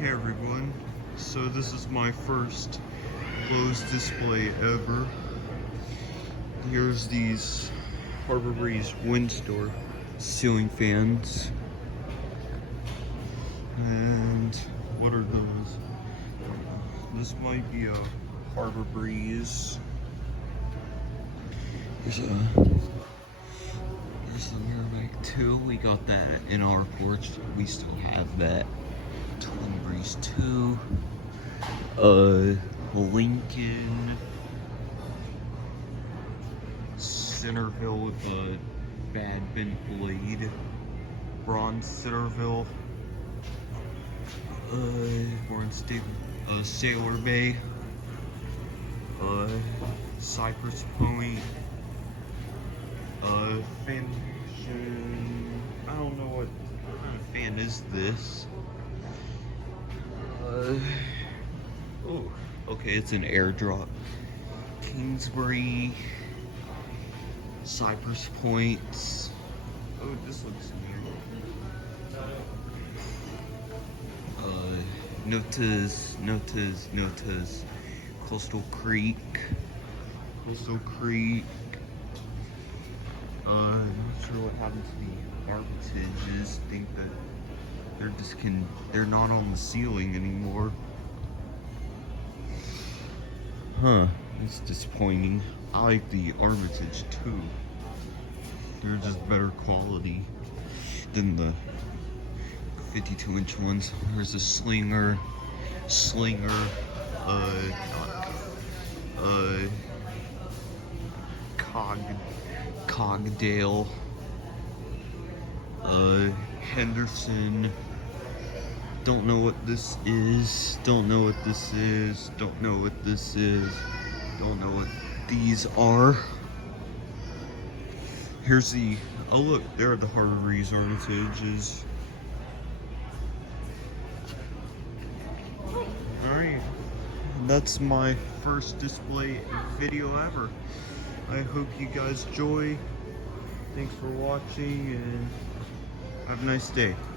Hey everyone, so this is my first Lowe's display ever. Here's these Harbor Breeze Windstor ceiling fans. And what are those? This might be a Harbor Breeze. There's a Miramax 2. We got that in our porch. We still have that. Twin Breeze 2. Lincoln. Centerville with a bad bent blade. Bronze Centerville. Sailor Bay. Cypress Point. Fan. I don't know what kind of fan is this. Oh, okay, it's an airdrop. Kingsbury. Cypress Points. Oh, this looks new. Notas. Coastal Creek. I'm not sure what happened to the armitages. Think that they're not on the ceiling anymore. Huh, it's disappointing. I like the Armitage too. They're just better quality than the 52-inch ones. There's a Slinger, Cogdale, Henderson. Don't know what this is. Don't know what these are. Here's the, oh look, there are the Harbor Breeze Armitages. Alright, that's my first display video ever. I hope you guys enjoy. Thanks for watching and have a nice day.